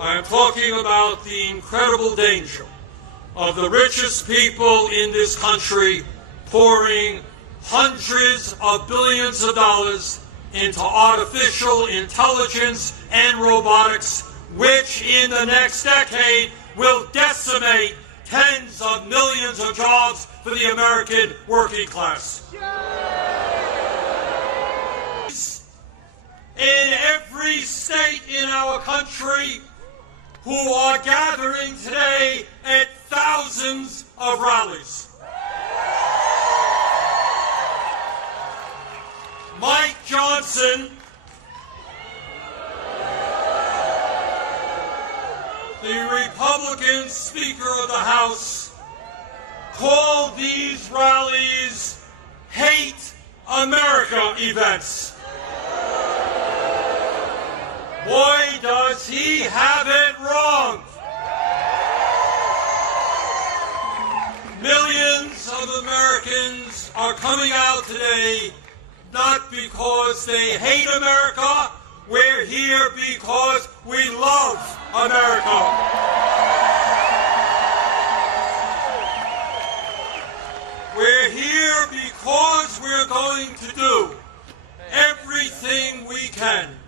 I am talking about the incredible danger of the richest people in this country pouring hundreds of billions of dollars into artificial intelligence and robotics, which in the next decade will decimate tens of millions of jobs for the American working class. In every state in our country who are gathering today at thousands of rallies. Mike Johnson, the Republican Speaker of the House, called these rallies Hate America events. Boy, does he have it wrong. Millions of Americans are coming out today not because they hate America. We're here because we love America. We're here because we're going to do everything we can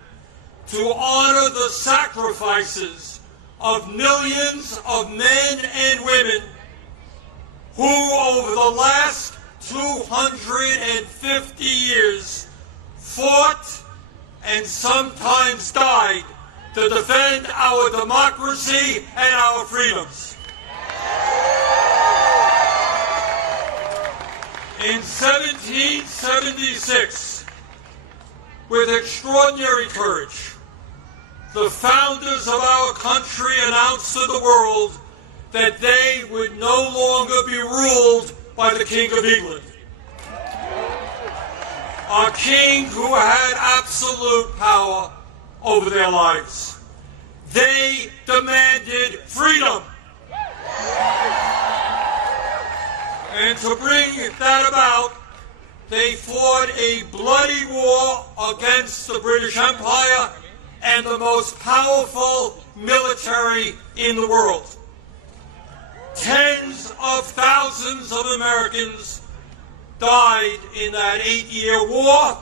to honor the sacrifices of millions of men and women who, over the last 250 years, fought and sometimes died to defend our democracy and our freedoms. In 1776, with extraordinary courage, the founders of our country announced to the world that they would no longer be ruled by the King of England, a king who had absolute power over their lives. They demanded freedom. And to bring that about, they fought a bloody war against the British Empire and the most powerful military in the world. Tens of thousands of Americans died in that 8-year war,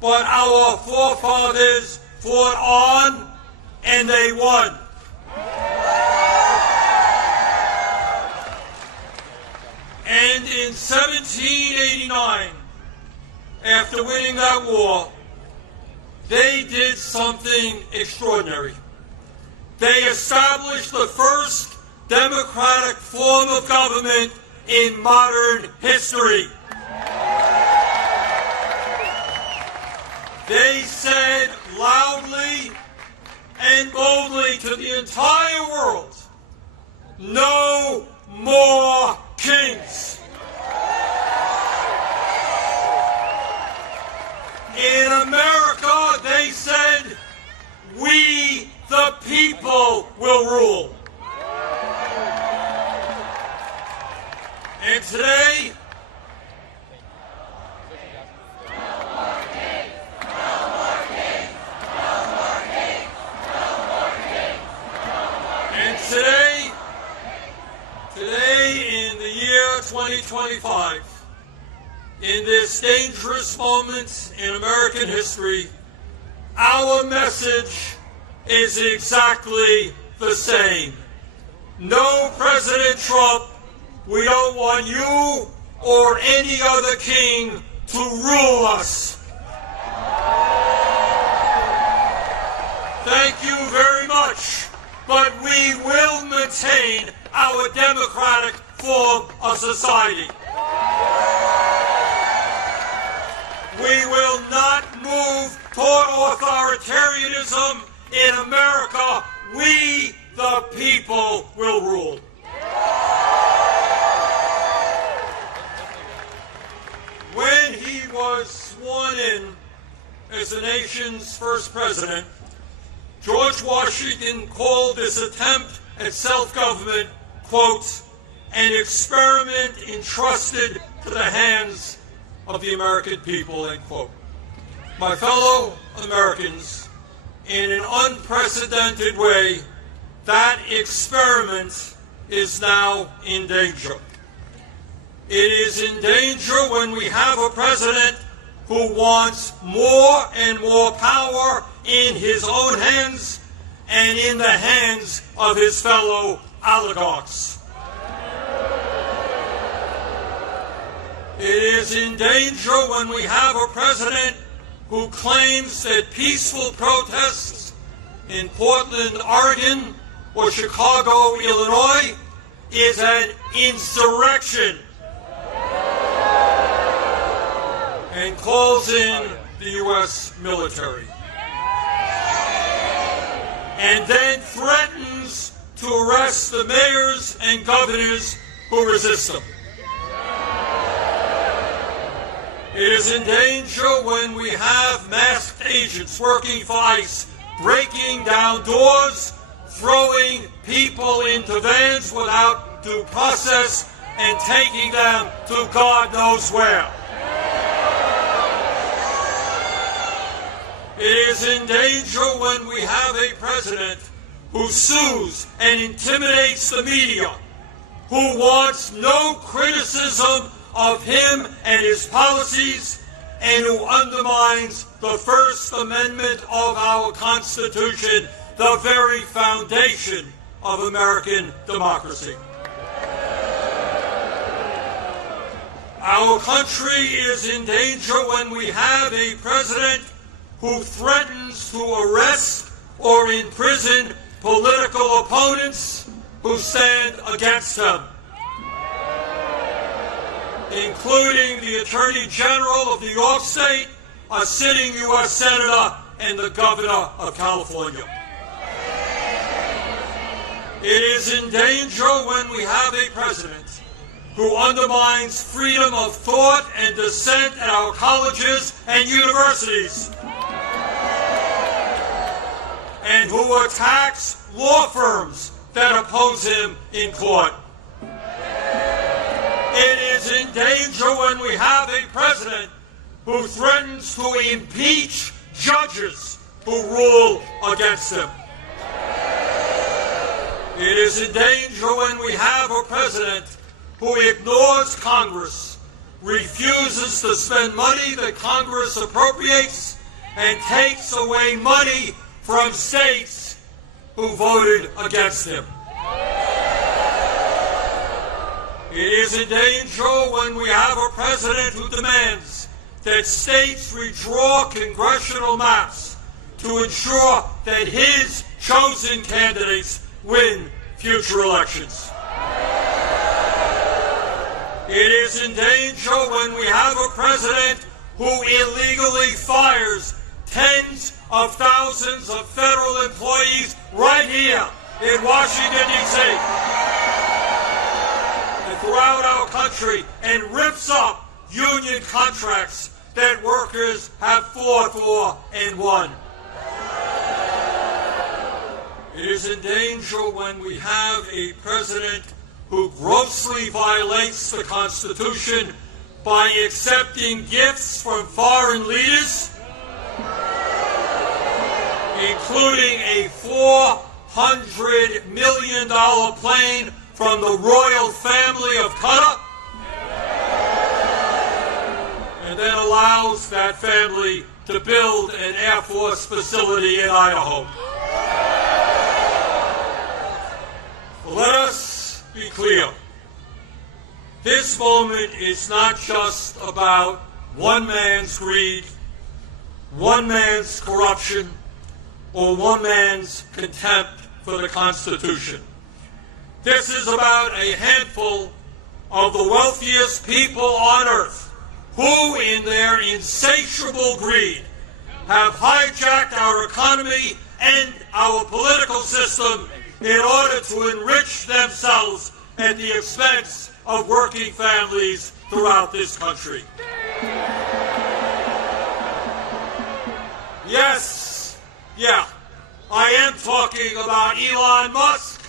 but our forefathers fought on and they won. And in 1789, after winning that war, they did something extraordinary. They established the first democratic form of government in modern history. They said loudly and boldly to the entire world, no more kings. In America, they said, we the people will rule. And today, today in the year 2025, in this dangerous moment in American history, our message is exactly the same. No, President Trump, we don't want you or any other king to rule us. Thank you very much, but we will maintain our democratic form of society. We will not move toward authoritarianism in America. We, the people, will rule. When he was sworn in as the nation's first president, George Washington called this attempt at self-government, quote, an experiment entrusted to the hands of the American people, end quote. My fellow Americans, in an unprecedented way, that experiment is now in danger. It is in danger when we have a president who wants more and more power in his own hands and in the hands of his fellow oligarchs. It is in danger when we have a president who claims that peaceful protests in Portland, Oregon, or Chicago, Illinois, is an insurrection, and calls in the U.S. military, and then threatens to arrest the mayors and governors who resist them. It is in danger when we have masked agents working for ICE, breaking down doors, throwing people into vans without due process, and taking them to God knows where. It is in danger when we have a president who sues and intimidates the media, who wants no criticism of him and his policies, and who undermines the First Amendment of our Constitution, the very foundation of American democracy. Our country is in danger when we have a president who threatens to arrest or imprison political opponents who stand against him, including the Attorney General of New York State, a sitting U.S. Senator, and the Governor of California. It is in danger when we have a president who undermines freedom of thought and dissent at our colleges and universities, and who attacks law firms that oppose him in court. It is in danger when we have a president who threatens to impeach judges who rule against him. It is in danger when we have a president who ignores Congress, refuses to spend money that Congress appropriates, and takes away money from states who voted against him. It is in danger when we have a president who demands that states redraw congressional maps to ensure that his chosen candidates win future elections. It is in danger when we have a president who illegally fires tens of thousands of federal employees right here in Washington, D.C., and throughout our country, and rips up union contracts that workers have fought for and won. It is in danger when we have a president who grossly violates the Constitution by accepting gifts from foreign leaders, including a $400 million plane from the royal family of Qatar, and then allows that family to build an Air Force facility in Idaho. Let us be clear. This moment is not just about one man's greed, one man's corruption, or one man's contempt for the Constitution. This is about a handful of the wealthiest people on earth who, in their insatiable greed, have hijacked our economy and our political system in order to enrich themselves at the expense of working families throughout this country. Yes, I am talking about Elon Musk,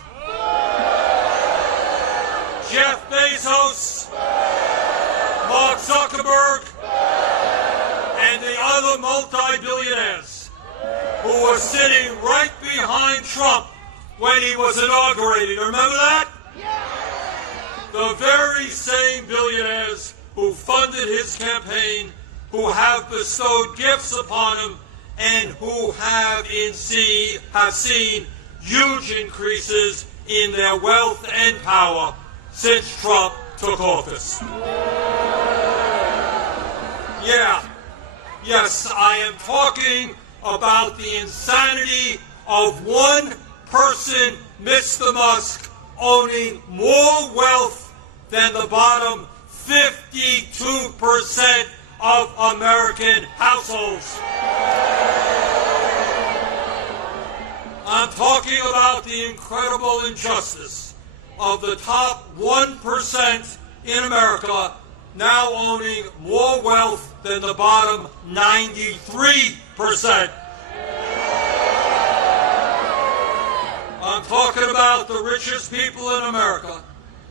Jeff Bezos, Mark Zuckerberg, and the other multi-billionaires who are sitting right behind Trump when he was inaugurated. Remember that? The very same billionaires who funded his campaign, who have bestowed gifts upon him, and who have seen huge increases in their wealth and power since Trump took office. Yes, I am talking about the insanity of one person, Mr. Musk, owning more wealth than the bottom 52% of American households. I'm talking about the incredible injustice of the top 1% in America now owning more wealth than the bottom 93%. I'm talking about the richest people in America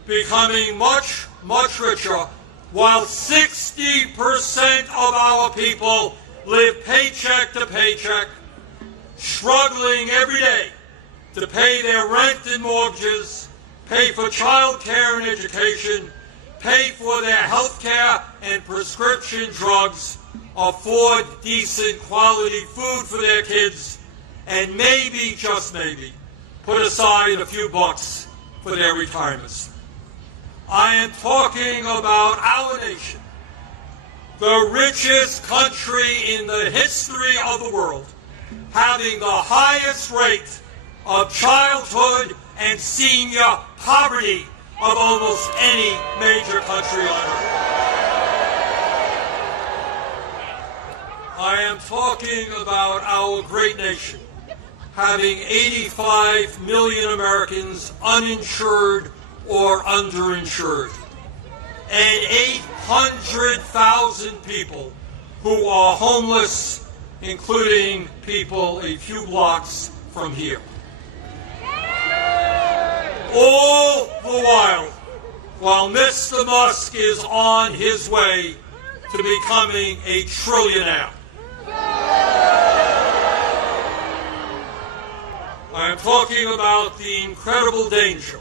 becoming much, much richer, while 60% of our people live paycheck to paycheck, struggling every day to pay their rent and mortgages, pay for child care and education, pay for their health care and prescription drugs, afford decent quality food for their kids, and maybe, just maybe, put aside a few bucks for their retirements. I am talking about our nation, the richest country in the history of the world, having the highest rate of childhood and senior poverty of almost any major country on earth. I am talking about our great nation having 85 million Americans uninsured or underinsured, and 800,000 people who are homeless, including people a few blocks from here. All the while Mr. Musk is on his way to becoming a trillionaire. I am talking about the incredible danger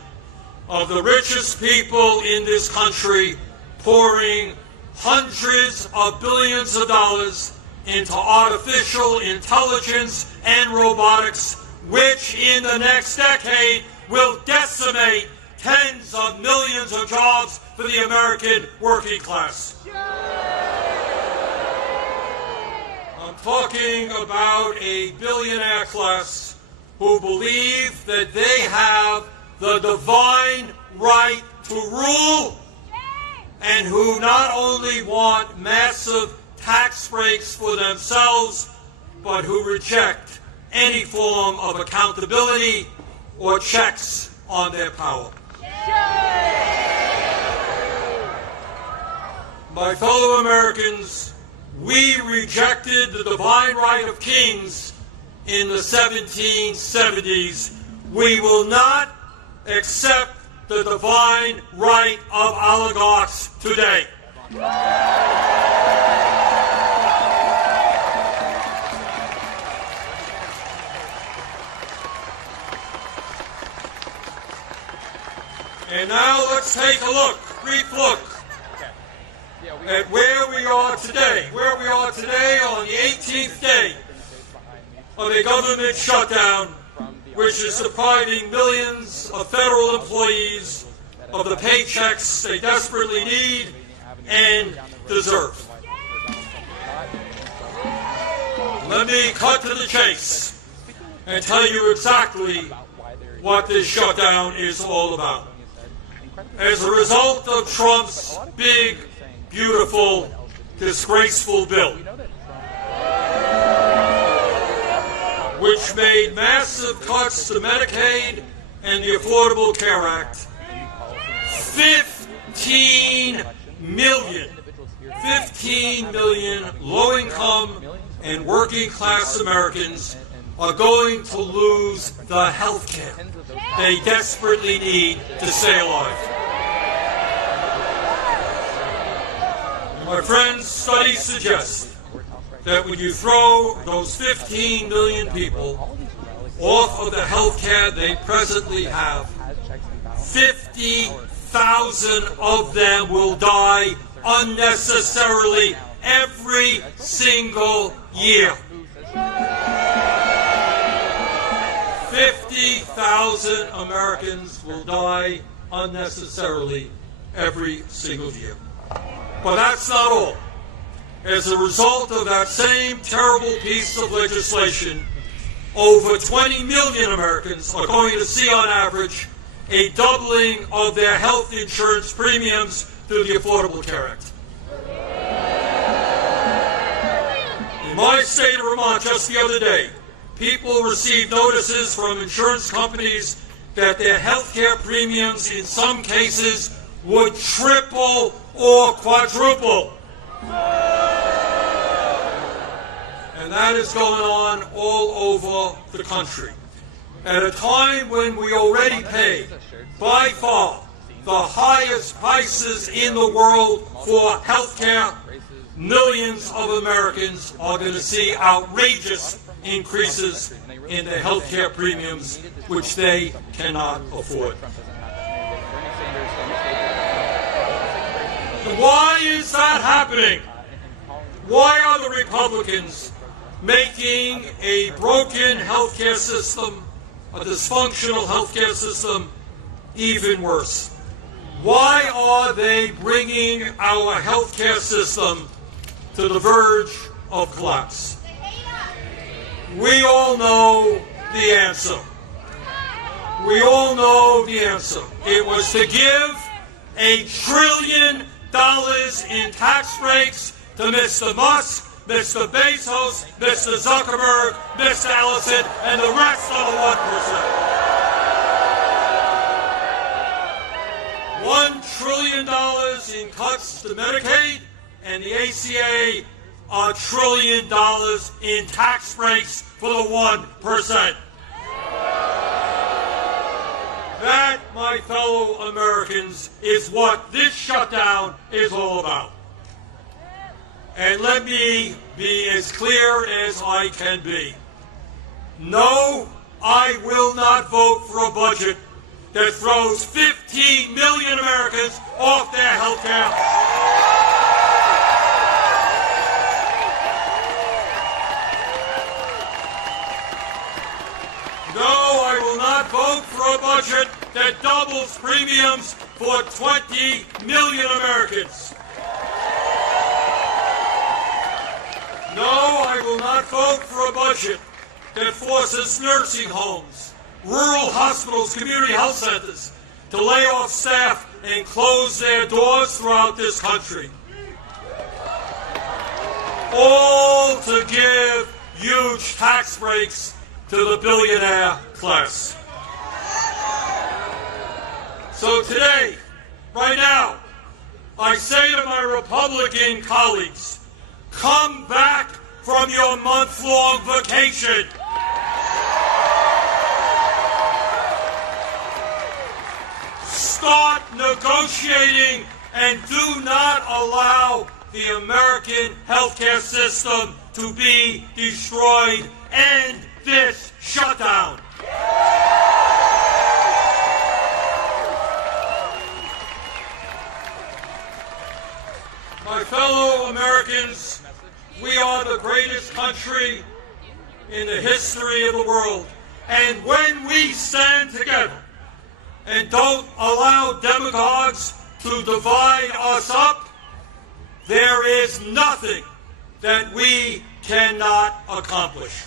of the richest people in this country pouring hundreds of billions of dollars into artificial intelligence and robotics, which in the next decade will decimate tens of millions of jobs for the American working class. I'm talking about a billionaire class who believe that they have the divine right to rule, and who not only want massive tax breaks for themselves, but who reject any form of accountability or checks on their power. My fellow Americans, we rejected the divine right of kings in the 1770s. We will not accept the divine right of oligarchs today. And now let's take a brief look at where we are today. Where we are today on the 18th day of a government shutdown, which is depriving millions of federal employees of the paychecks they desperately need and deserve. Let me cut to the chase and tell you exactly what this shutdown is all about. As a result of Trump's big, beautiful, disgraceful bill, which made massive cuts to Medicaid and the Affordable Care Act, 15 million low-income and working-class Americans are going to lose the health care they desperately need to stay alive. My friends, studies suggest that when you throw those 15 million people off of the health care they presently have, 50,000 of them will die unnecessarily every single year. 50,000 Americans will die unnecessarily every single year. But that's not all. As a result of that same terrible piece of legislation, over 20 million Americans are going to see on average a doubling of their health insurance premiums through the Affordable Care Act. In my state of Vermont, just the other day, people received notices from insurance companies that their health care premiums in some cases would triple or quadruple. And that is going on all over the country. At a time when we already pay, by far, the highest prices in the world for health care, millions of Americans are going to see outrageous increases in their health care premiums, which they cannot afford. Why is that happening? Why are the Republicans making a broken healthcare system, a dysfunctional healthcare system, even worse? Why are they bringing our healthcare system to the verge of collapse? We all know the answer. We all know the answer. It was to give $1 trillion in tax breaks to Mr. Musk, Mr. Bezos, Mr. Zuckerberg, Mr. Ellison, and the rest of the 1%. $1 trillion in cuts to Medicaid, and the ACA, $1 trillion in tax breaks for the 1%. That, my fellow Americans, is what this shutdown is all about. And let me be as clear as I can be. No, I will not vote for a budget that throws 15 million Americans off their health care. No, I will not vote for a budget that doubles premiums for 20 million Americans. No, I will not vote for a budget that forces nursing homes, rural hospitals, community health centers to lay off staff and close their doors throughout this country. All to give huge tax breaks to the billionaire class. So today, right now, I say to my Republican colleagues, come back from your month-long vacation. Start negotiating and do not allow the American healthcare system to be destroyed. End this shutdown. My fellow Americans, we are the greatest country in the history of the world. And when we stand together and don't allow demagogues to divide us up, there is nothing that we cannot accomplish.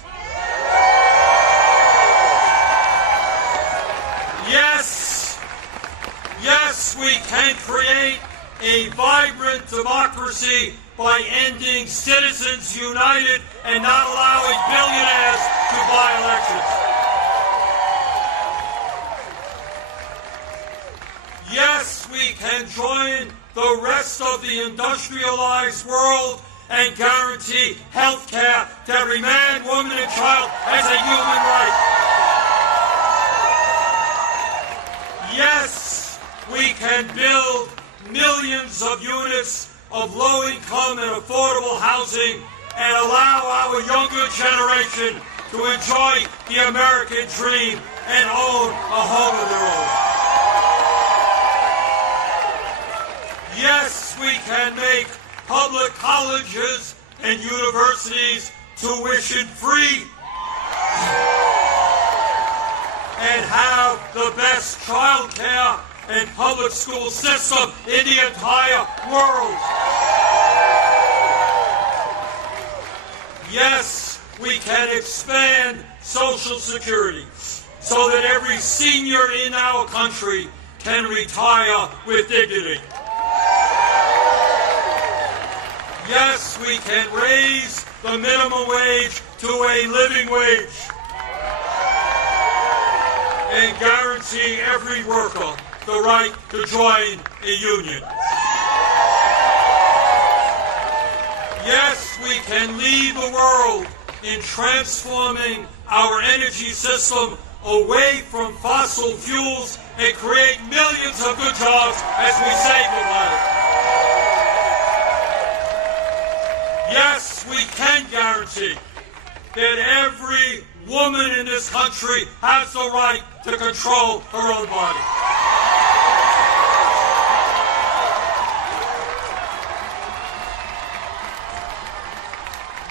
Yes, we can create a vibrant democracy by ending Citizens United and not allowing billionaires to buy elections. Yes, we can join the rest of the industrialized world and guarantee health care to every man, woman, and child as a human right. Yes, we can build millions of units of low-income and affordable housing and allow our younger generation to enjoy the American dream and own a home of their own. Yes, we can make public colleges and universities tuition-free and have the best child care and public school system in the entire world. Yes, we can expand Social Security so that every senior in our country can retire with dignity. Yes, we can raise the minimum wage to a living wage and guarantee every worker the right to join a union. Yes, we can lead the world in transforming our energy system away from fossil fuels and create millions of good jobs as we save the planet. Yes, we can guarantee that every woman in this country has the right to control her own body.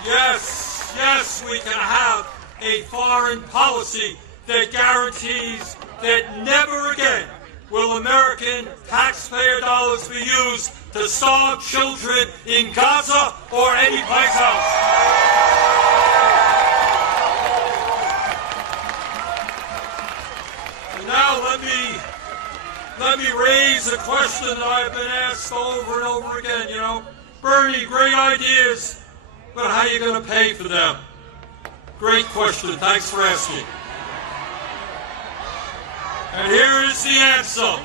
Yes, we can have a foreign policy that guarantees that never again will American taxpayer dollars be used to starve children in Gaza or any place else. And now let me raise a question that I've been asked over and over again. You know, Bernie, great ideas, but how are you going to pay for them? Great question. Thanks for asking. And here is the answer.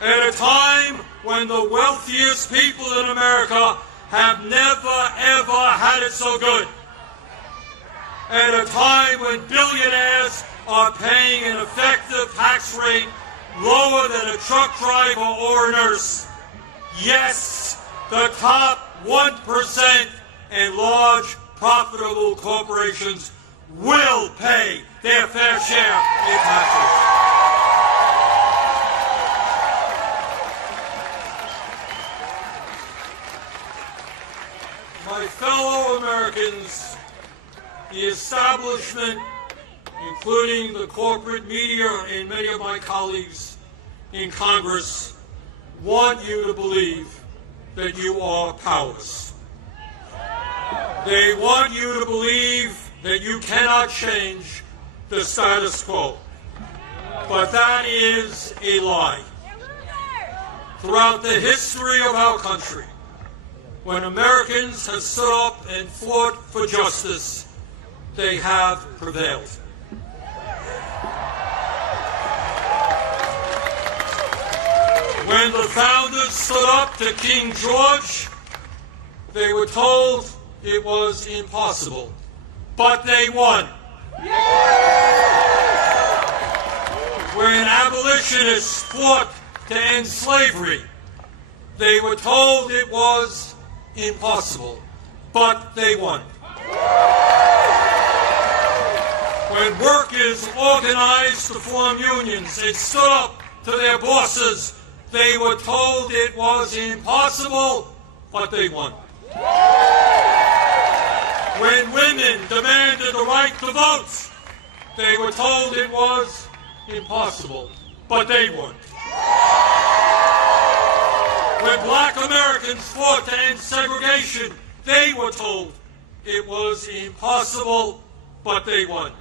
At a time when the wealthiest people in America have never, ever had it so good, at a time when billionaires are paying an effective tax rate lower than a truck driver or a nurse, yes, the top 1% and large profitable corporations will pay their fair share in taxes. My fellow Americans, the establishment, including the corporate media and many of my colleagues in Congress, want you to believe that you are powerless. They want you to believe that you cannot change the status quo. But that is a lie. Throughout the history of our country, when Americans have stood up and fought for justice, they have prevailed. When the founders stood up to King George, they were told it was impossible, but they won. When abolitionists fought to end slavery, they were told it was impossible, but they won. When workers organized to form unions and stood up to their bosses, they were told it was impossible, but they won. When women demanded the right to vote, they were told it was impossible, but they won. When black Americans fought to end segregation, they were told it was impossible, but they won.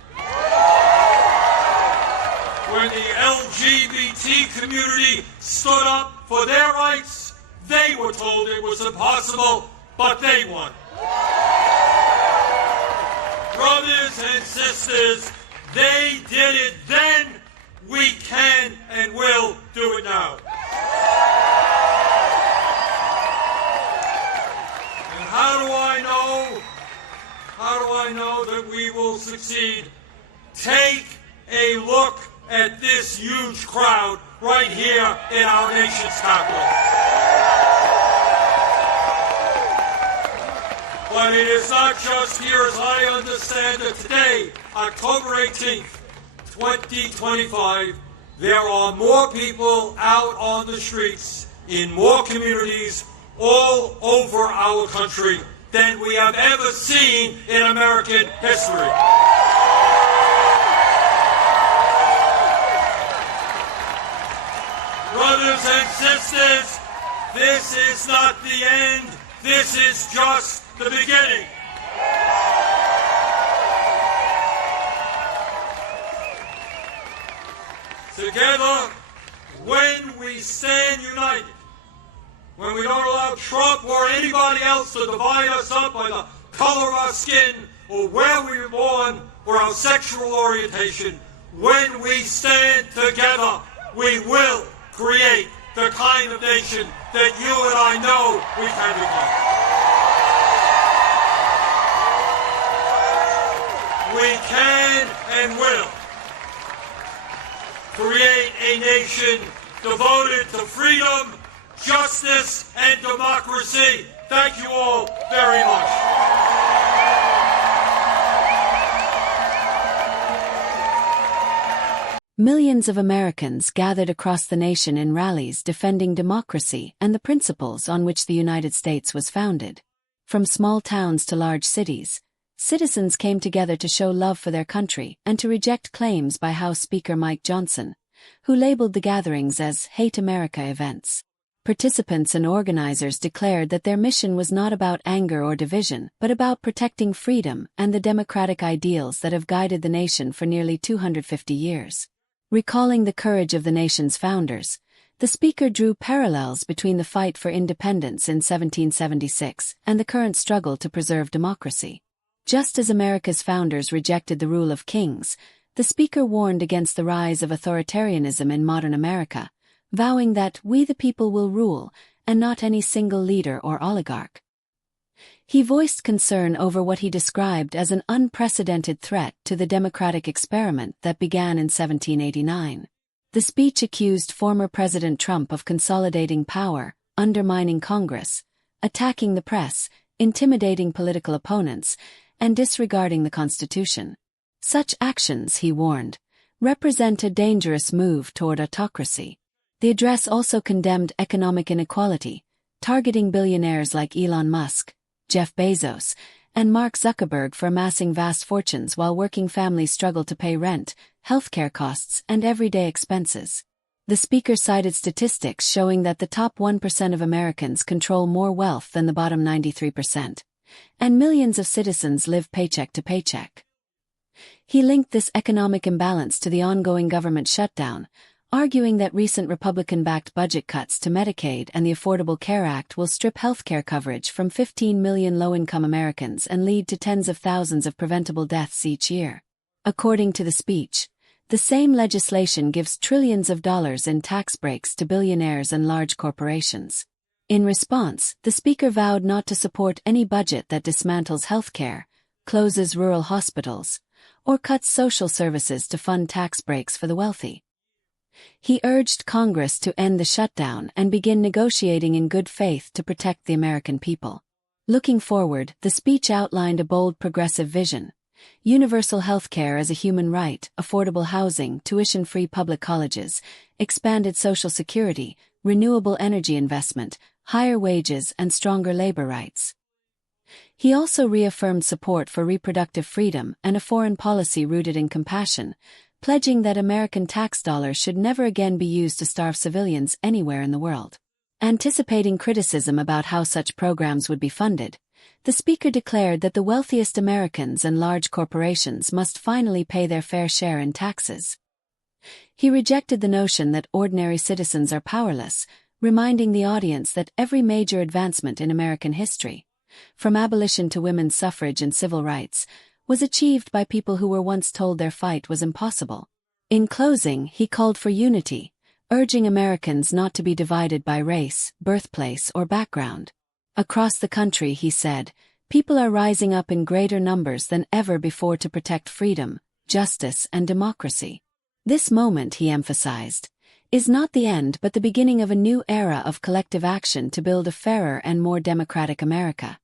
When the LGBT community stood up for their rights, they were told it was impossible, but they won. Brothers and sisters, they did it then, we can and will do it now. And how do I know that we will succeed? Take a look at this huge crowd right here in our nation's capital. But it is not just here, as I understand it today, October 18th, 2025, there are more people out on the streets in more communities all over our country than we have ever seen in American history. Brothers and sisters, this is not the end. This is just the beginning. Together, when we stand united, when we don't allow Trump or anybody else to divide us up by the color of our skin or where we were born or our sexual orientation, when we stand together, we will create the kind of nation that you and I know we can become. We can and will create a nation devoted to freedom, justice, and democracy. Thank you all very much. Millions of Americans gathered across the nation in rallies defending democracy and the principles on which the United States was founded. From small towns to large cities, citizens came together to show love for their country and to reject claims by House Speaker Mike Johnson, who labeled the gatherings as Hate America events. Participants and organizers declared that their mission was not about anger or division, but about protecting freedom and the democratic ideals that have guided the nation for nearly 250 years. Recalling the courage of the nation's founders, the speaker drew parallels between the fight for independence in 1776 and the current struggle to preserve democracy. Just as America's founders rejected the rule of kings, the speaker warned against the rise of authoritarianism in modern America, vowing that we the people will rule, and not any single leader or oligarch. He voiced concern over what he described as an unprecedented threat to the democratic experiment that began in 1789. The speech accused former President Trump of consolidating power, undermining Congress, attacking the press, intimidating political opponents, and disregarding the Constitution. Such actions, he warned, represent a dangerous move toward autocracy. The address also condemned economic inequality, targeting billionaires like Elon Musk, Jeff Bezos, and Mark Zuckerberg for amassing vast fortunes while working families struggle to pay rent, healthcare costs, and everyday expenses. The speaker cited statistics showing that the top 1% of Americans control more wealth than the bottom 93%, and millions of citizens live paycheck to paycheck. He linked this economic imbalance to the ongoing government shutdown, arguing that recent Republican-backed budget cuts to Medicaid and the Affordable Care Act will strip healthcare coverage from 15 million low-income Americans and lead to tens of thousands of preventable deaths each year. According to the speech, the same legislation gives trillions of dollars in tax breaks to billionaires and large corporations. In response, the speaker vowed not to support any budget that dismantles healthcare, closes rural hospitals, or cuts social services to fund tax breaks for the wealthy. He urged Congress to end the shutdown and begin negotiating in good faith to protect the American people. Looking forward, the speech outlined a bold progressive vision: universal health care as a human right, affordable housing, tuition-free public colleges, expanded Social Security, renewable energy investment, higher wages, and stronger labor rights. He also reaffirmed support for reproductive freedom and a foreign policy rooted in compassion, pledging that American tax dollars should never again be used to starve civilians anywhere in the world. Anticipating criticism about how such programs would be funded, the speaker declared that the wealthiest Americans and large corporations must finally pay their fair share in taxes. He rejected the notion that ordinary citizens are powerless, reminding the audience that every major advancement in American history, from abolition to women's suffrage and civil rights, was achieved by people who were once told their fight was impossible. In closing, he called for unity, urging Americans not to be divided by race, birthplace, or background. Across the country, he said, people are rising up in greater numbers than ever before to protect freedom, justice, and democracy. This moment, he emphasized, is not the end but the beginning of a new era of collective action to build a fairer and more democratic America.